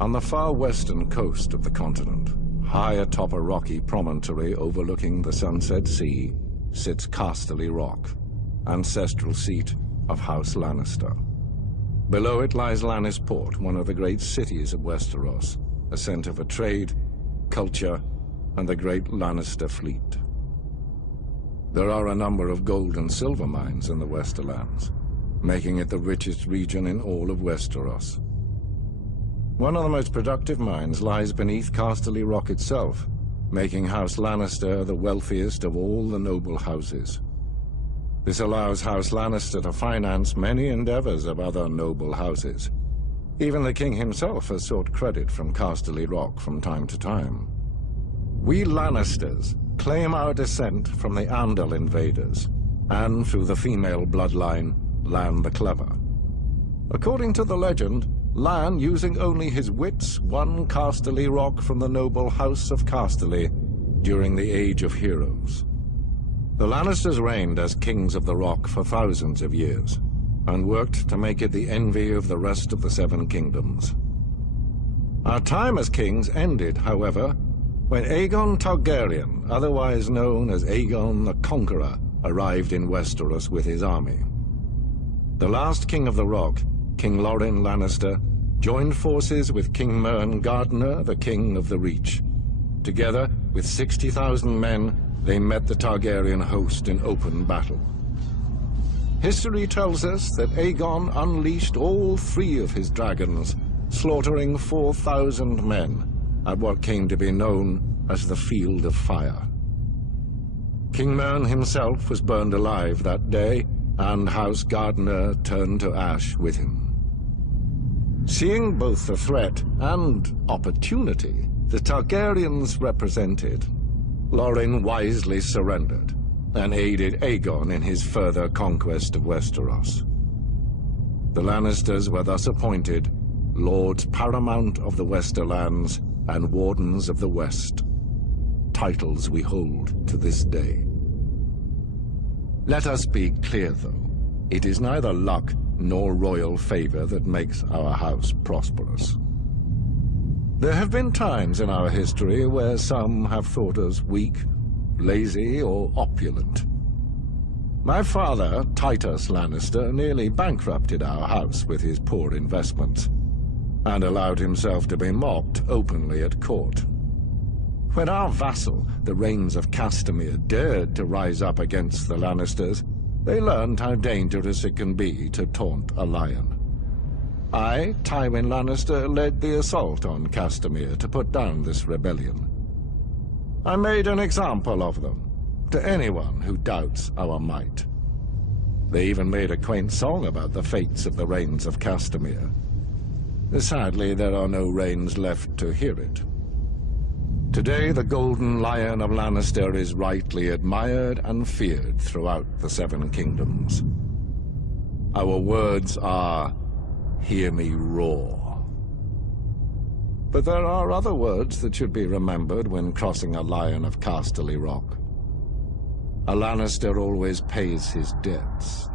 On the far western coast of the continent, high atop a rocky promontory overlooking the Sunset Sea, sits Casterly Rock, ancestral seat of House Lannister. Below it lies Lannisport, one of the great cities of Westeros, a center for trade, culture, and the great Lannister fleet. There are a number of gold and silver mines in the Westerlands, making it the richest region in all of Westeros. One of the most productive mines lies beneath Casterly Rock itself, making House Lannister the wealthiest of all the noble houses. This allows House Lannister to finance many endeavors of other noble houses. Even the king himself has sought credit from Casterly Rock from time to time. We Lannisters claim our descent from the Andal invaders, and through the female bloodline, Lann the Clever. According to the legend, Lann, using only his wits, won Casterly Rock from the noble House of Casterly during the Age of Heroes. The Lannisters reigned as kings of the Rock for thousands of years, and worked to make it the envy of the rest of the Seven Kingdoms. Our time as kings ended, however, when Aegon Targaryen, otherwise known as Aegon the Conqueror, arrived in Westeros with his army. The last king of the Rock, King Loren Lannister, joined forces with King Mern Gardener, the king of the Reach. Together, with 60,000 men, they met the Targaryen host in open battle. History tells us that Aegon unleashed all 3 of his dragons, slaughtering 4,000 men at what came to be known as the Field of Fire. King Mern himself was burned alive that day, and House Gardener turned to ash with him. Seeing both the threat and opportunity the Targaryens represented, Loren wisely surrendered and aided Aegon in his further conquest of Westeros. The Lannisters were thus appointed Lords Paramount of the Westerlands and Wardens of the West, titles we hold to this day. Let us be clear, though. It is neither luck nor royal favor that makes our house prosperous. There have been times in our history where some have thought us weak, lazy, or opulent. My father, Titus Lannister, nearly bankrupted our house with his poor investments, and allowed himself to be mocked openly at court. When our vassal, the Rains of Castamere, dared to rise up against the Lannisters, they learned how dangerous it can be to taunt a lion. I, Tywin Lannister, led the assault on Castamere to put down this rebellion. I made an example of them, to anyone who doubts our might. They even made a quaint song about the fates of the Rains of Castamere. Sadly, there are no Rains left to hear it. Today, the Golden Lion of Lannister is rightly admired and feared throughout the Seven Kingdoms. Our words are, "Hear me roar." But there are other words that should be remembered when crossing a lion of Casterly Rock. A Lannister always pays his debts.